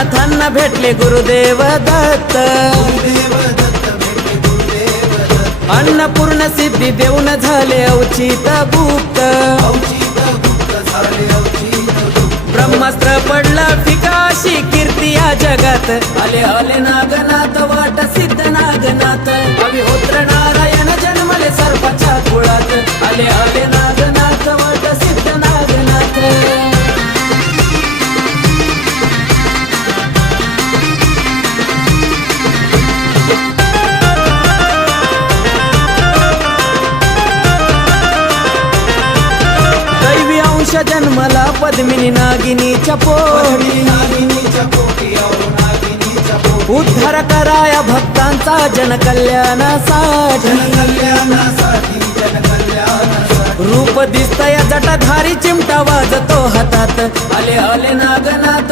नाथांना भेटले गुरुदेव दत्त, अन्नपूर्ण सिद्धी देऊन झाले अवचित गुप्त, ब्रह्मास्त्र पडलं फिकाशी कीर्ती या जगात, आले आले नागनाथ वाट सिद्ध नागनाथ, अविहोत्र नारायण जन्मले सर्पाच्या कुळात, आले आले नागनाथ वाट सिद्ध नागनाथ. दैवी अंश जन्मला पद्मिनी नागिनीच्या पोटी, उद्धार कराया भक्तांचा जनकल्याणासाठी, रूप दिसतया जटाधारी चिमटा वाजतो हातात, आले आले नागनाथ.